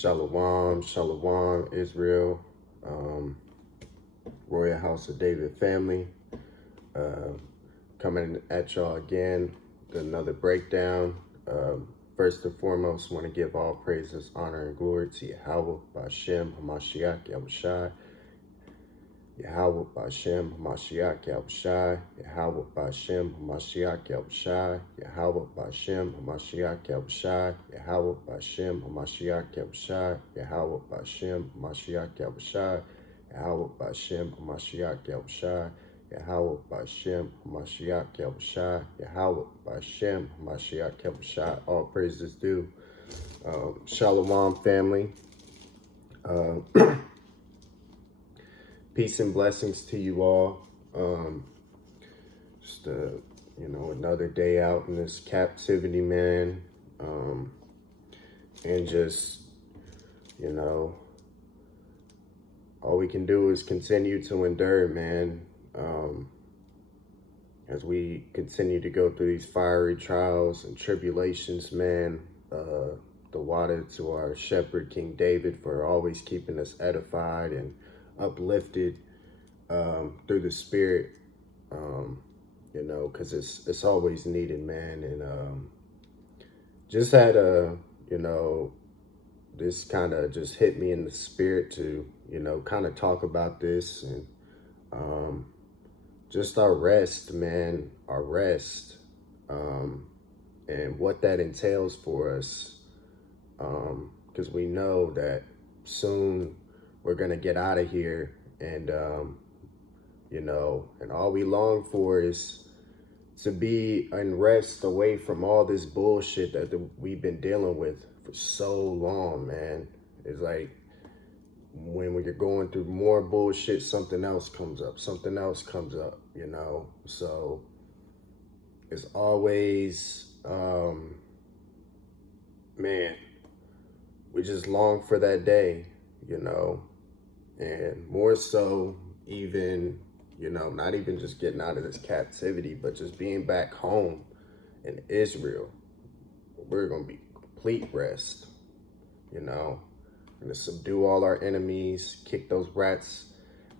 Shalom, Shalom, Israel, Royal House of David family. Coming at y'all again with another breakdown. First and foremost, want to give all praises, honor, and glory to Yahweh, Ba'Shem, Hamashiach, Yahushai. Yahweh, Ba'Shem, Hamashiach, Yahushai. Yahweh, Ba'Shem, Hamashiach, Yahushai. Yahweh, Ba'Shem, Hamashiach, Yahushai. Yahweh, Ba'Shem, Hamashiach, Yahushai. Yahweh, Ba'Shem, Hamashiach, Yahushai. Yahweh, Ba'Shem, Hamashiach, Yahushai. Yahweh, Ba'Shem, Hamashiach, Yahushai. Yahweh, Ba'Shem, Hamashiach, Yahushai. All praises due. Shalom, family. Peace and blessings to you all. Just another day out in this captivity, man. And just, all we can do is continue to endure, man. As we continue to go through these fiery trials and tribulations, man. The water to our shepherd, King David, for always keeping us edified and uplifted through the spirit, because it's always needed, man. And just had this kind of just hit me in the spirit to kind of talk about this and just our rest, man, our rest, and what that entails for us, because we know that soon we're gonna get out of here, and and all we long for is to be in rest away from all this bullshit that we've been dealing with for so long, man. It's like when you're going through more bullshit, something else comes up, so it's always man, we just long for that day, and more so even, not even just getting out of this captivity, but just being back home in Israel. We're going to be complete rest, going to subdue all our enemies, kick those rats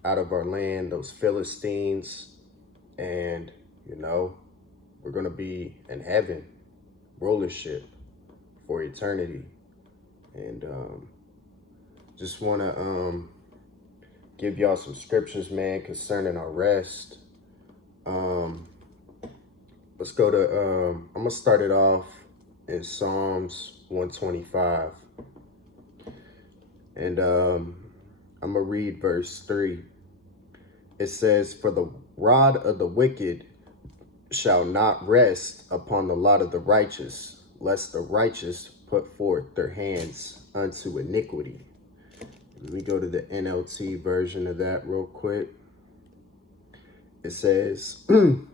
out of our land, those Philistines, and, we're going to be in heaven, rulership for eternity. And just want to give y'all some scriptures, man, concerning our rest. Let's go to, I'm going to start it off in Psalms 125. And I'm going to read verse 3. It says, "For the rod of the wicked shall not rest upon the lot of the righteous, lest the righteous put forth their hands unto iniquity." Let me go to the NLT version of that real quick. It says, "The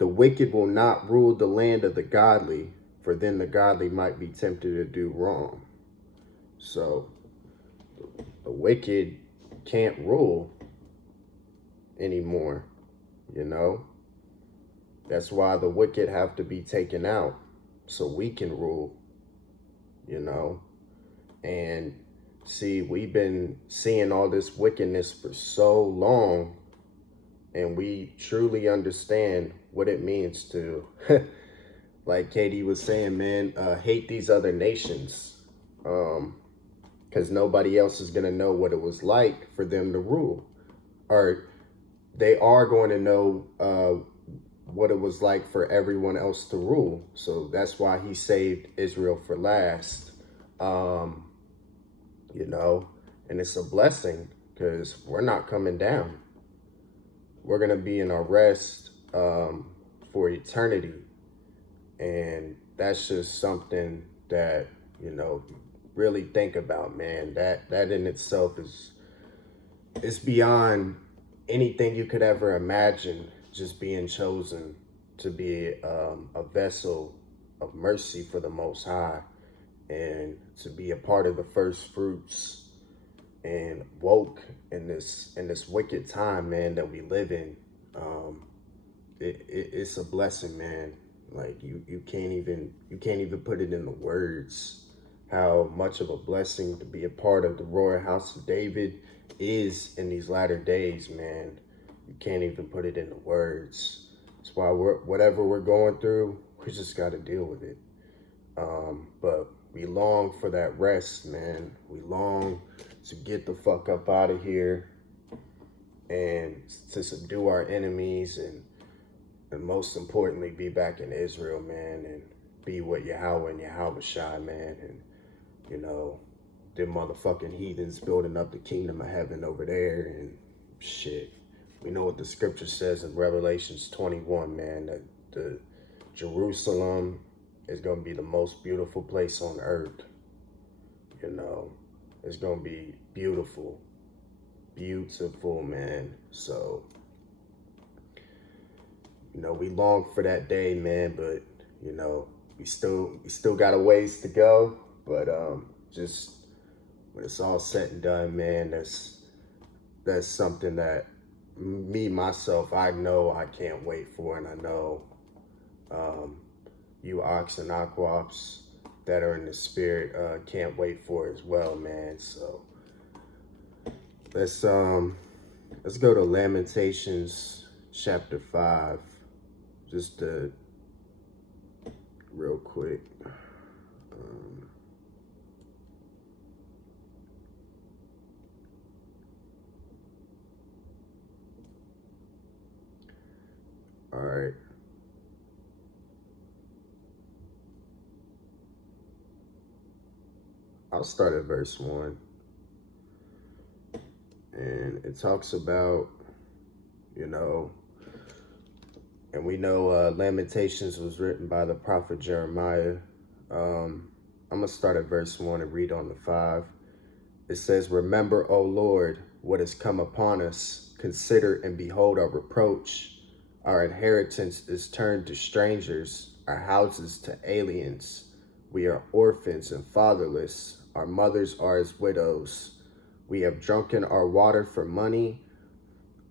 wicked will not rule the land of the godly, for then the godly might be tempted to do wrong." So the wicked can't rule anymore, That's why the wicked have to be taken out so we can rule, And see, we've been seeing all this wickedness for so long, and we truly understand what it means to, like Katie was saying, man, hate these other nations, because nobody else is going to know what it was like for them to rule, or they are going to know what it was like for everyone else to rule. So that's why he saved Israel for last. And it's a blessing because we're not coming down. We're going to be in our rest for eternity. And that's just something that, really think about, man. That in itself it's beyond anything you could ever imagine, just being chosen to be a vessel of mercy for the Most High, and to be a part of the first fruits, and woke in this wicked time, man, that we live in. It's a blessing, man. Like you can't even put it in the words how much of a blessing to be a part of the royal house of David is in these latter days, man. You can't even put it into words. That's why whatever we're going through, we just got to deal with it. But we long for that rest, man. We long to get the fuck up out of here and to subdue our enemies and most importantly, be back in Israel, man, and be with Yahweh and Yahushua, man. And, you know, them motherfucking heathens building up the kingdom of heaven over there and shit. We know what the scripture says in Revelations 21, man, that the Jerusalem is going to be the most beautiful place on earth. You know, it's going to be beautiful. Beautiful, man. So, you know, we long for that day, man, but, you know, we still got a ways to go. But just when it's all said and done, man, that's something that me, myself, I know I can't wait for. And I know you ox and aquops that are in the spirit can't wait for it as well, man. So let's go to Lamentations chapter 5, just real quick. All right. I'll start at verse 1. And it talks about, you know, and we know Lamentations was written by the prophet Jeremiah. I'm going to start at verse 1 and read on to 5. It says, "Remember, O Lord, what has come upon us. Consider and behold our reproach. Our inheritance is turned to strangers, our houses to aliens. We are orphans and fatherless. Our mothers are as widows. We have drunken our water for money.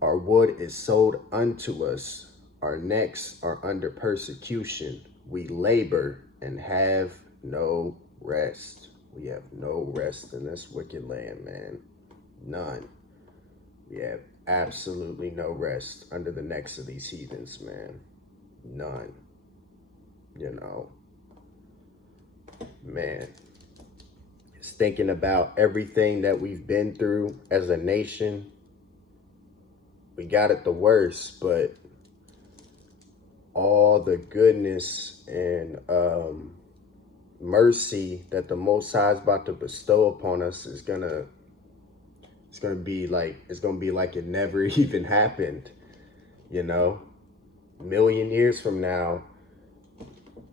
Our wood is sold unto us. Our necks are under persecution. We labor and have no rest." We have no rest in this wicked land, man. None. We have absolutely no rest under the necks of these heathens, man. None. You know, man. It's thinking about everything that we've been through as a nation. We got it the worst, but all the goodness and mercy that the Most High is about to bestow upon us is gonna be like it never even happened. You know, a million years from now,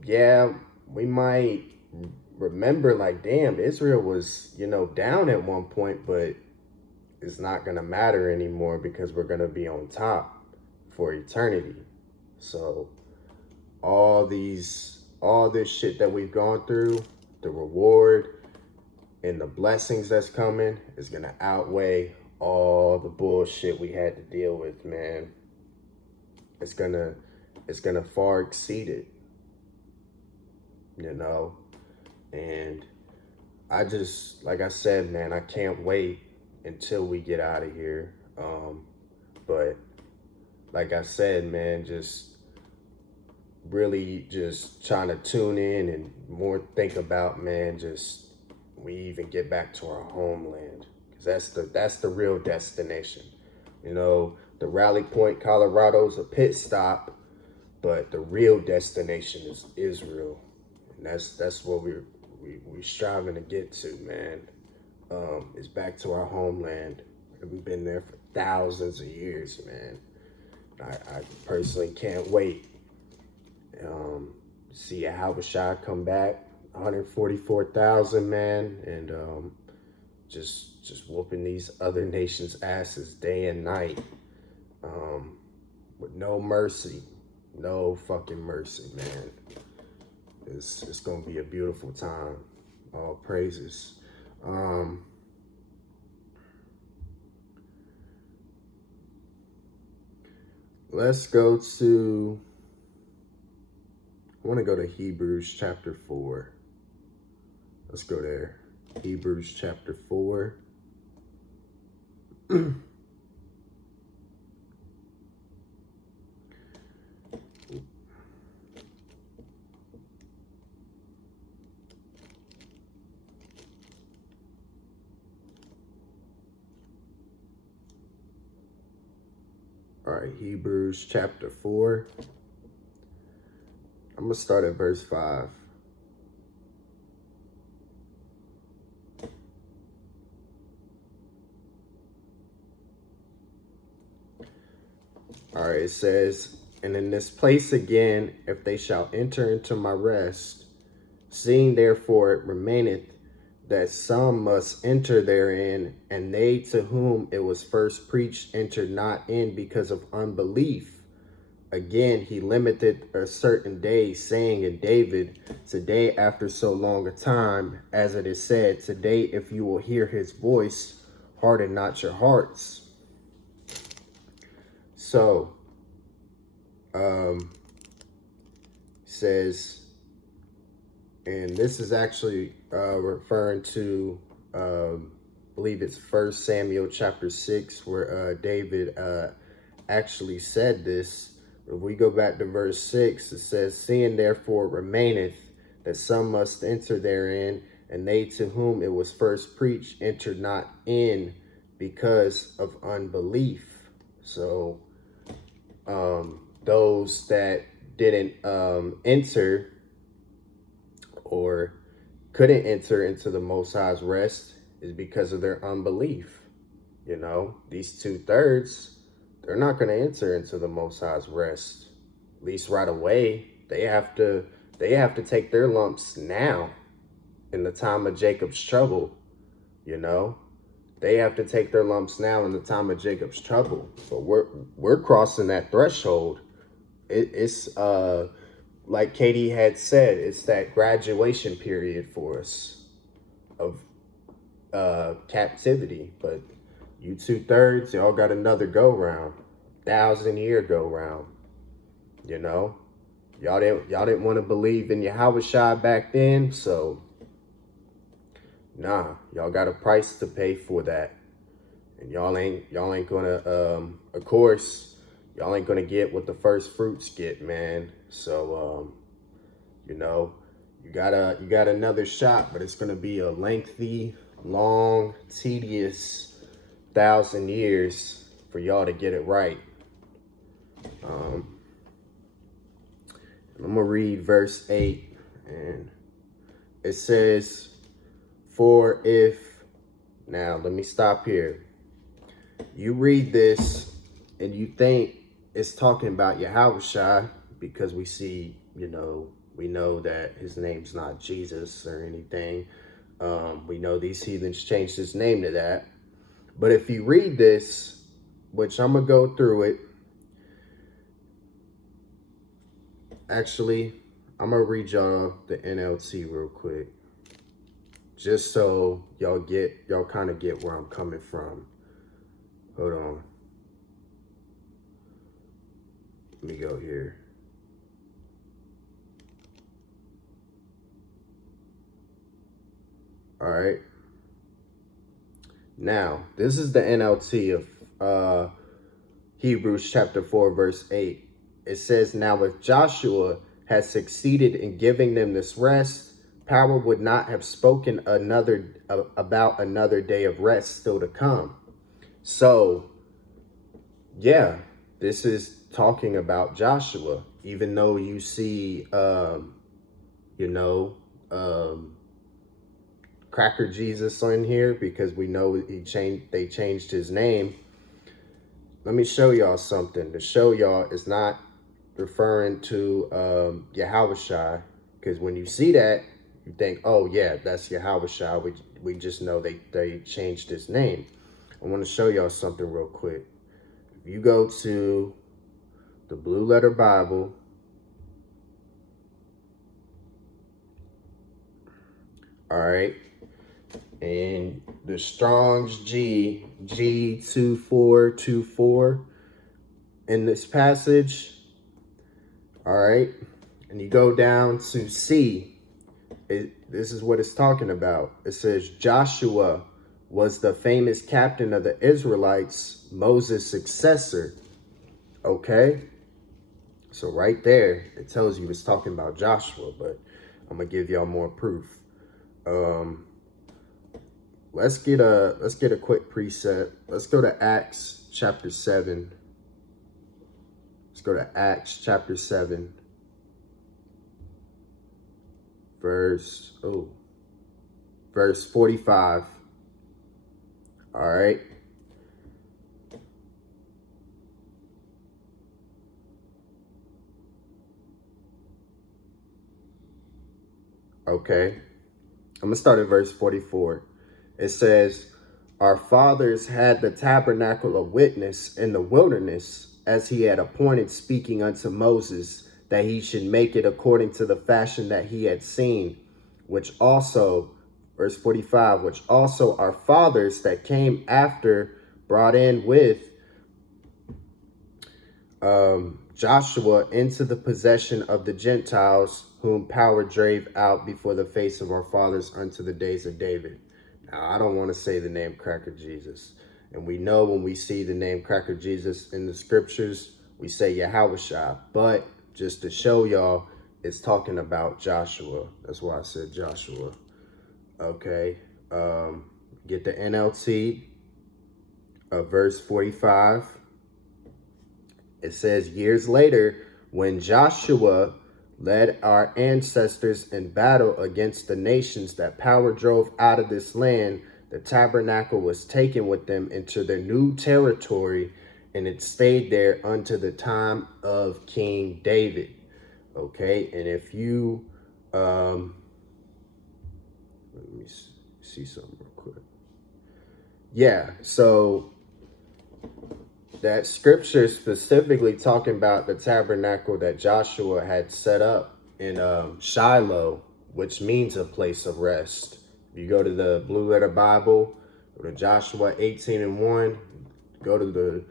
yeah, we might remember like, damn, Israel was, you know, down at one point, but it's not gonna matter anymore because we're gonna be on top for eternity. So all this shit that we've gone through, the reward and the blessings that's coming is gonna outweigh all the bullshit we had to deal with, man. It's gonna far exceed it, you know. And I just, like I said, man, I can't wait until we get out of here. But like I said, man, just really just trying to tune in and more think about, man, just we even get back to our homeland, because that's the real destination. You know, the Rally Point, Colorado's a pit stop, but the real destination is Israel, and that's what we're striving to get to, man. Is back to our homeland. We've been there for thousands of years, man. I personally can't wait. See Yahushua come back, 144,000, man, and just whooping these other nations' asses day and night, with no mercy, no fucking mercy, man. It's gonna be a beautiful time. All praises. Let's go to, I want to go to Hebrews chapter 4. Let's go there. Hebrews chapter 4. All right, Hebrews chapter 4. I'm going to start at verse 5. All right, it says, "And in this place again, if they shall enter into my rest, seeing therefore it remaineth that some must enter therein, and they to whom it was first preached entered not in because of unbelief. Again, he limited a certain day, saying in David, today after so long a time, as it is said, today if you will hear his voice, harden not your hearts." So, says, and this is actually referring to, I believe it's 1 Samuel chapter 6, where David actually said this. If we go back to verse 6, it says, "Seeing therefore it remaineth that some must enter therein, and they to whom it was first preached entered not in because of unbelief." So those that didn't enter or couldn't enter into the Most High's rest is because of their unbelief. You know, these 2/3, they're not going to enter into the Most High's rest, at least right away. They have to take their lumps now in the time of Jacob's trouble. You know, they have to take their lumps now in the time of Jacob's trouble. But we're crossing that threshold. It's like Katie had said, it's that graduation period for us of captivity. But you 2/3, y'all got another go round, 1,000-year go round. You know, y'all didn't want to believe in Yahushua back then, so nah, y'all got a price to pay for that, and y'all ain't gonna of course y'all ain't gonna get what the first fruits get, man. So you know, you got another shot, but it's gonna be a lengthy, long, tedious 1,000 years for y'all to get it right. I'm gonna read verse 8, and it says, "For if," now let me stop here. You read this and you think it's talking about Yahushua, because we see, you know, we know that his name's not Jesus or anything. We know these heathens changed his name to that. But if you read this, which I'm going to go through it. Actually, I'm going to read y'all the NLT real quick, just so y'all kind of get where I'm coming from. Hold on. Let me go here. All right. Now, this is the NLT of Hebrews chapter 4, verse 8. It says, "Now if Joshua had succeeded in giving them this rest, power would not have spoken about another day of rest still to come." So, yeah, this is talking about Joshua, even though you see, you know, Cracker Jesus on here, because we know they changed his name. Let me show y'all something. To show y'all is not referring to Yahushua, because when you see that, you think, oh yeah, that's Yahushua. We just know they changed his name. I want to show y'all something real quick. If you go to the Blue Letter Bible, all right, and the Strong's G2424 in this passage, all right, and you go down to C, This is what it's talking about. It says Joshua was the famous captain of the Israelites, Moses' successor. Okay? So right there, it tells you it's talking about Joshua, but I'm gonna give y'all more proof. Let's get a quick preset. Let's go to Acts chapter 7. Let's go to Acts chapter 7. Verse 45. All right. Okay. I'm going to start at verse 44. It says, our fathers had the tabernacle of witness in the wilderness, as he had appointed, speaking unto Moses, that he should make it according to the fashion that he had seen, which also, verse 45, which also our fathers that came after brought in with Joshua into the possession of the Gentiles, whom power drave out before the face of our fathers unto the days of David. Now, I don't want to say the name Cracker Jesus. And we know when we see the name Cracker Jesus in the scriptures, we say Yahushua. But just to show y'all, it's talking about Joshua. That's why I said Joshua. Okay. Get the NLT of verse 45. It says, years later, when Joshua led our ancestors in battle against the nations that power drove out of this land, the tabernacle was taken with them into their new territory, and it stayed there unto the time of King David. Okay, and if you, let me see something real quick. Yeah, so that scripture is specifically talking about the tabernacle that Joshua had set up in Shiloh, which means a place of rest. You go to the Blue Letter Bible, go to Joshua 18:1, go to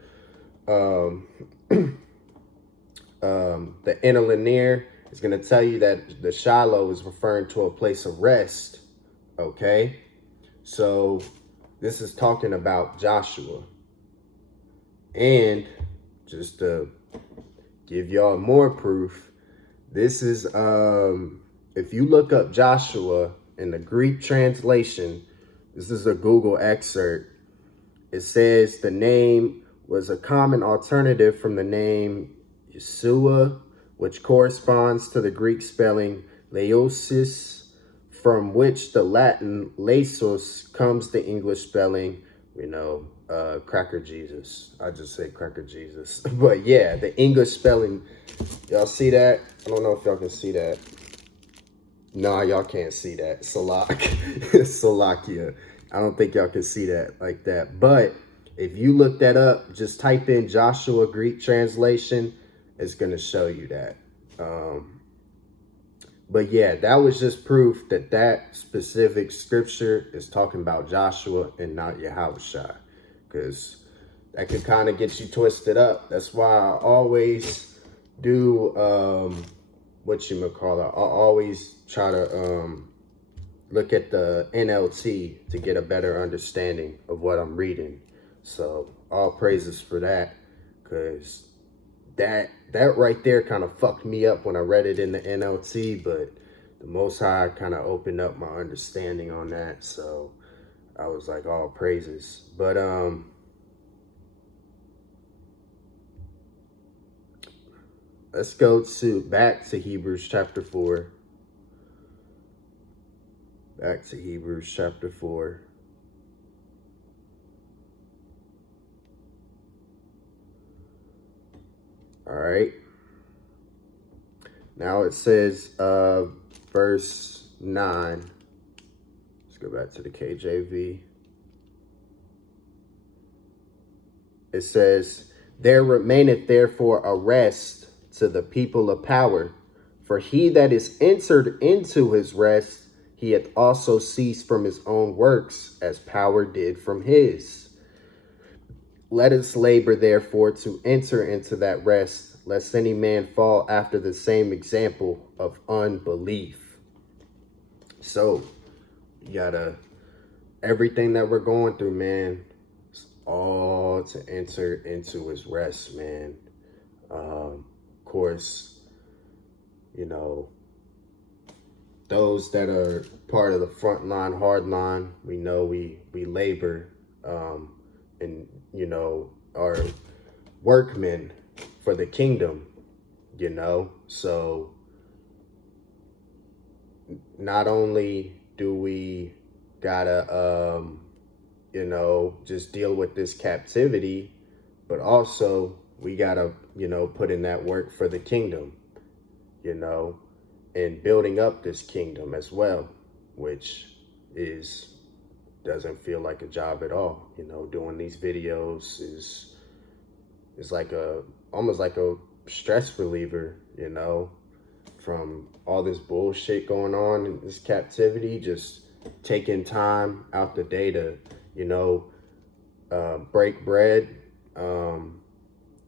the interlinear. It's going to tell you that the Shiloh is referring to a place of rest. Okay, so this is talking about Joshua. And just to give y'all more proof, this is, if you look up Joshua in the Greek translation, this is a Google excerpt. It says the name was a common alternative from the name Yeshua, which corresponds to the Greek spelling Laosis, from which the Latin Lasos comes the English spelling, Cracker Jesus. I just say Cracker Jesus. But yeah, the English spelling, y'all see that? I don't know if y'all can see that. No, y'all can't see that. Salakia. I don't think y'all can see that like that. But if you look that up, just type in Joshua Greek translation, it's going to show you that. But yeah, that was just proof that that specific scripture is talking about Joshua and not Yahushua, because that could kind of get you twisted up. That's why I always do I always try to look at the NLT to get a better understanding of what I'm reading. So all praises for that, because that right there kind of fucked me up when I read it in the NLT, but the Most High kind of opened up my understanding on that. So I was like, all praises. But let's go back to Hebrews chapter 4. Back to Hebrews chapter 4. All right. Now it says, verse 9. Let's go back to the KJV. It says, there remaineth therefore a rest to the people of power. For he that is entered into his rest, he hath also ceased from his own works, as power did from his. Let us labor, therefore, to enter into that rest, lest any man fall after the same example of unbelief. So you gotta, everything that we're going through, man, it's all to enter into his rest, man. Of course, you know, those that are part of the front line, hard line, we know we labor and, you know, are workmen for the kingdom, you know. So not only do we gotta, you know, just deal with this captivity, but also we gotta, you know, put in that work for the kingdom, you know, and building up this kingdom as well, which doesn't feel like a job at all. You know, doing these videos is like almost like a stress reliever, you know, from all this bullshit going on in this captivity. Just taking time out the day to, you know, break bread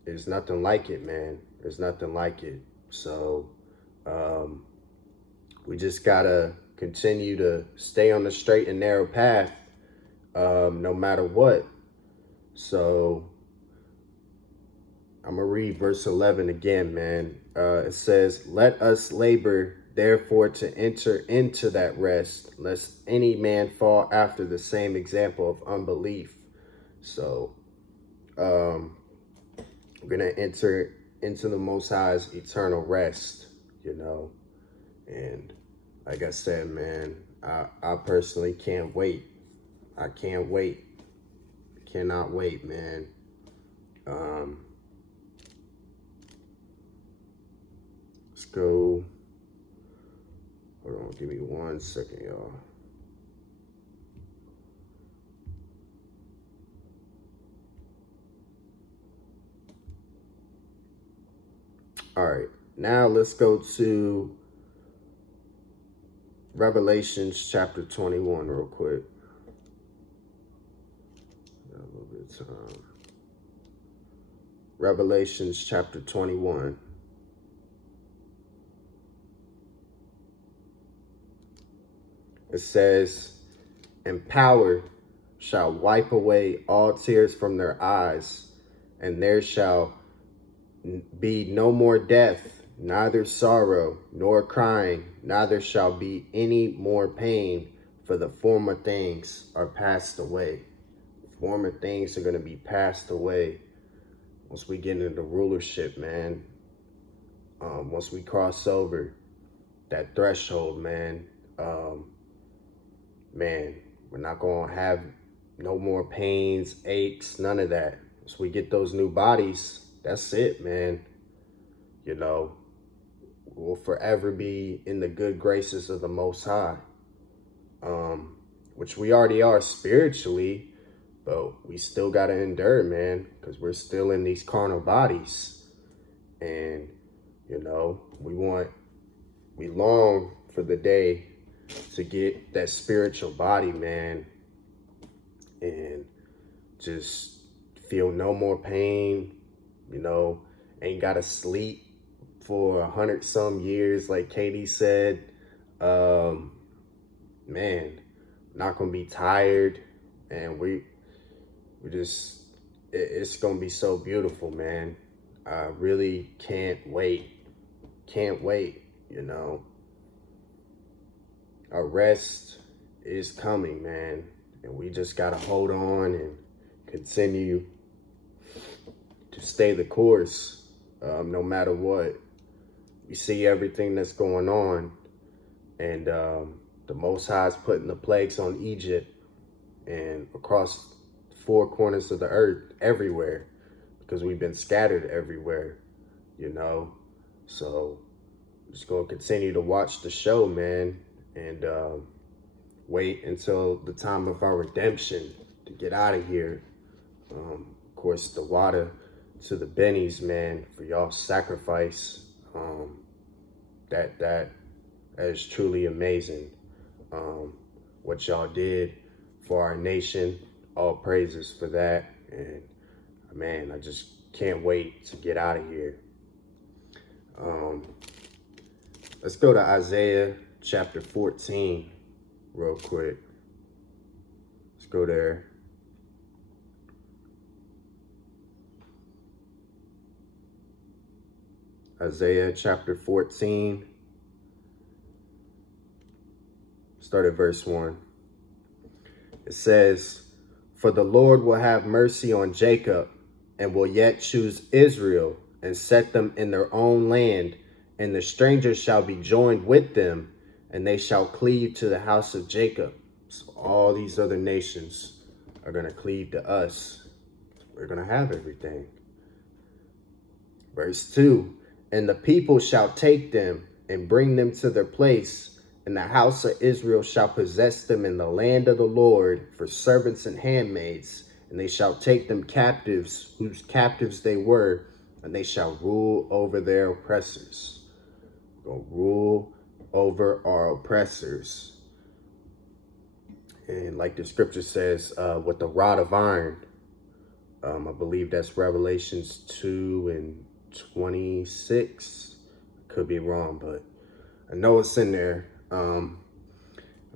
is nothing like it, man. There's nothing like it. So we just gotta continue to stay on the straight and narrow path, no matter what. So I'm gonna read verse 11 again, man. It says, "Let us labor therefore to enter into that rest, lest any man fall after the same example of unbelief." So we're gonna enter into the Most High's eternal rest, you know. And like I said, man, I personally can't wait. I can't wait. Cannot wait, man. Let's go. Hold on, give me 1 second, y'all. All right, now let's go to Revelations chapter 21 real quick. Got a little bit of time. Revelations chapter 21. It says, "And power shall wipe away all tears from their eyes, and there shall be no more death, neither sorrow, nor crying, neither shall be any more pain, for the former things are passed away." Former things are going to be passed away once we get into rulership, man. Once we cross over that threshold, man. Man, we're not going to have no more pains, aches, none of that. Once we get those new bodies, that's it, man. You know, we'll forever be in the good graces of the Most High, which we already are spiritually, but we still got to endure, man, because we're still in these carnal bodies. And, you know, we long for the day to get that spiritual body, man, and just feel no more pain, you know, ain't gotta sleep for 100-some years, like Katie said. Man, not gonna be tired, and we just, it's gonna be so beautiful, man. I really can't wait, you know. Our rest is coming, man, and we just gotta hold on and continue to stay the course, no matter what. We see everything that's going on, and the Most High is putting the plagues on Egypt and across 4 corners of the earth, everywhere, because we've been scattered everywhere, you know. So we're just gonna continue to watch the show, man, and wait until the time of our redemption to get out of here. Of course, the water to the bennies, man, for y'all sacrifice. That is truly amazing. What y'all did for our nation, all praises for that. And man, I just can't wait to get out of here. Let's go to Isaiah chapter 14. real quick. Let's go there. Isaiah chapter 14. Start at verse 1. It says, "For the Lord will have mercy on Jacob, and will yet choose Israel, and set them in their own land, and the strangers shall be joined with them, and they shall cleave to the house of Jacob." So all these other nations are going to cleave to us. We're going to have everything. Verse 2, "And the people shall take them and bring them to their place, and the house of Israel shall possess them in the land of the Lord for servants and handmaids, and they shall take them captives, whose captives they were, and they shall rule over their oppressors." We're going to rule over our oppressors. And like the scripture says, with the rod of iron. I believe that's Revelations 2:26. Could be wrong, but I know it's in there.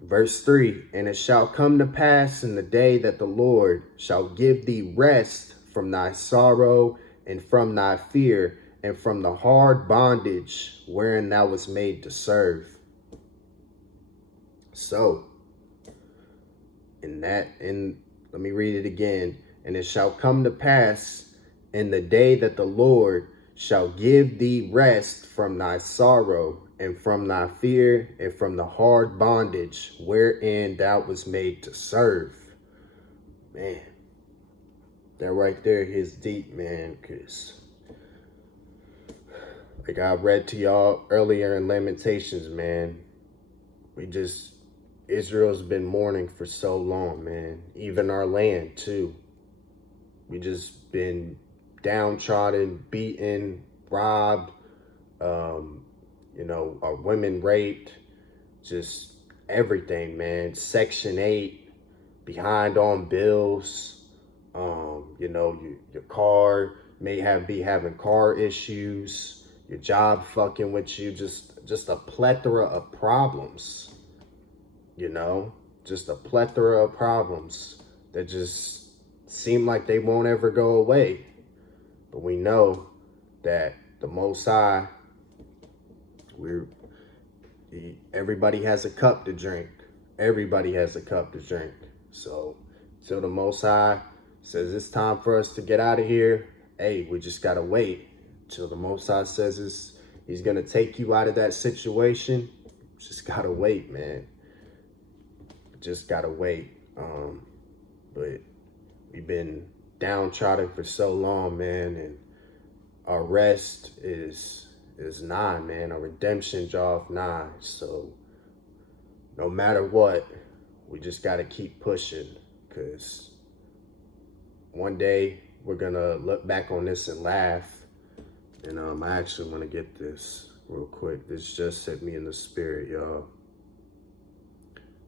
Verse 3, "And it shall come to pass in the day that the Lord shall give thee rest from thy sorrow and from thy fear and from the hard bondage wherein thou wast made to serve." So, let me read it again. "And it shall come to pass in the day that the Lord shall give thee rest from thy sorrow and from thy fear and from the hard bondage wherein thou was made to serve." Man, that right there is deep, man, because like I read to y'all earlier in Lamentations, man, Israel's been mourning for so long, man. Even our land too. We just been downtrodden, beaten, robbed, our women raped, just everything, man. Section 8, behind on bills, your car may be having car issues, your job fucking with you, just a plethora of problems, just a plethora of problems that just seem like they won't ever go away. But we know that the Most High, everybody has a cup to drink. Everybody has a cup to drink. So till the Most High says it's time for us to get out of here, hey, we just gotta wait till the Most High says he's gonna take you out of that situation. Just gotta wait, man. Just gotta wait. But we've been downtrodden for so long, man, and our rest is nigh, man. Our redemption draweth nigh. So no matter what, we just gotta keep pushing, because one day we're gonna look back on this and laugh. And I actually want to get this real quick. This just hit me in the spirit, y'all.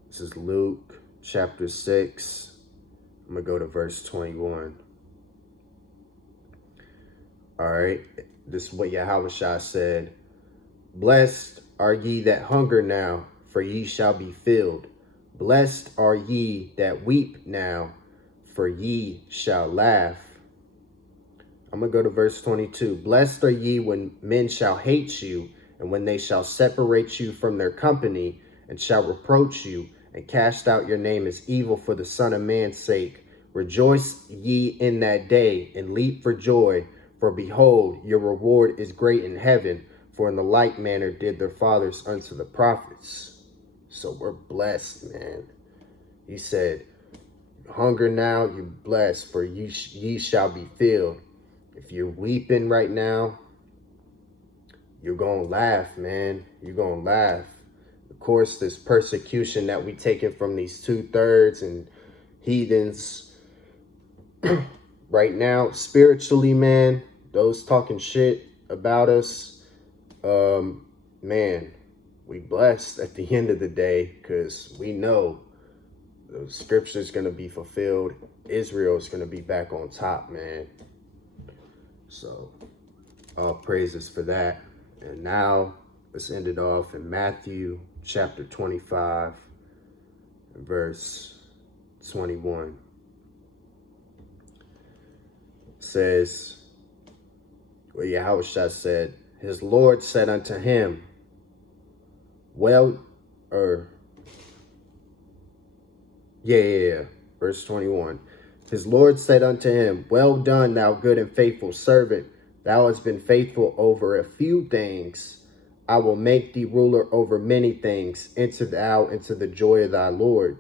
This is Luke chapter 6. I'm gonna go to verse 21. All right, this is what Yahushua said. "Blessed are ye that hunger now, for ye shall be filled. Blessed are ye that weep now, for ye shall laugh." I'm going to go to verse 22. "Blessed are ye when men shall hate you, and when they shall separate you from their company, and shall reproach you, and cast out your name as evil for the Son of Man's sake. Rejoice ye in that day, and leap for joy. For behold, your reward is great in heaven, for in the like manner did their fathers unto the prophets." So we're blessed, man. He said, "Hunger now, you're blessed, for ye shall be filled." If you're weeping right now, you're going to laugh, man. You're going to laugh. Of course, this persecution that we taken from these 2/3 and heathens right now, spiritually, man, those talking shit about us, man, we blessed at the end of the day, because we know the scripture is going to be fulfilled. Israel is going to be back on top, man. So all praises for that. And now let's end it off in Matthew chapter 25. verse 21. Says, where Yahushua said, his Lord said unto him, verse 21. His Lord said unto him, well done, thou good and faithful servant. Thou hast been faithful over a few things. I will make thee ruler over many things. Enter thou into the joy of thy Lord.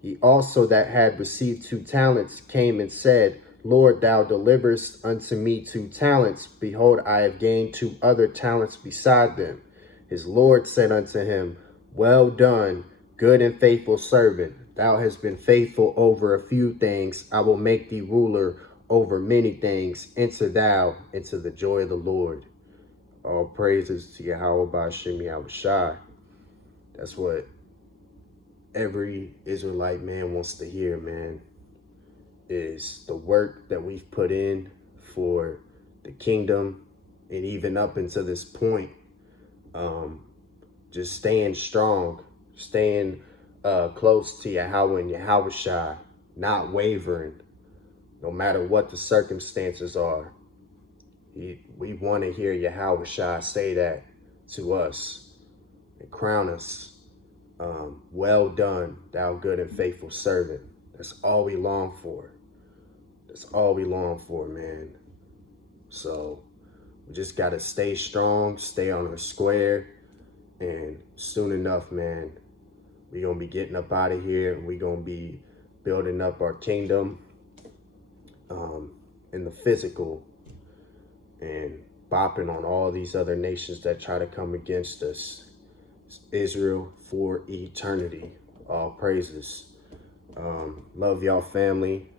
He also that had received 2 talents came and said, Lord, thou deliverest unto me 2 talents. Behold, I have gained 2 other talents beside them. His Lord said unto him, well done, good and faithful servant. Thou hast been faithful over a few things. I will make thee ruler over many things. Enter thou into the joy of the Lord. All praises to Yahweh Ba'ashem Yahushai. That's what every Israelite man wants to hear, man, is the work that we've put in for the kingdom, and even up until this point, just staying strong, staying close to Yahweh and Yahushai, not wavering, no matter what the circumstances are. We want to hear Yahushai say that to us and crown us. Well done, thou good and faithful servant. That's all we long for. That's all we long for, man. So we just got to stay strong, stay on our square. And soon enough, man, we're going to be getting up out of here, and we're going to be building up our kingdom in the physical, and bopping on all these other nations that try to come against us. Israel for eternity. All praises. Love y'all, family.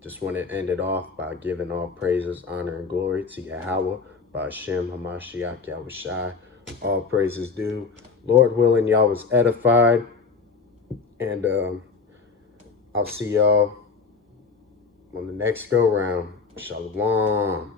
Just want to end it off by giving all praises, honor, and glory to Yahweh, Ba'ashem Hamashiach Yahushai. All praises due. Lord willing, y'all was edified. And I'll see y'all on the next go round. Shalom.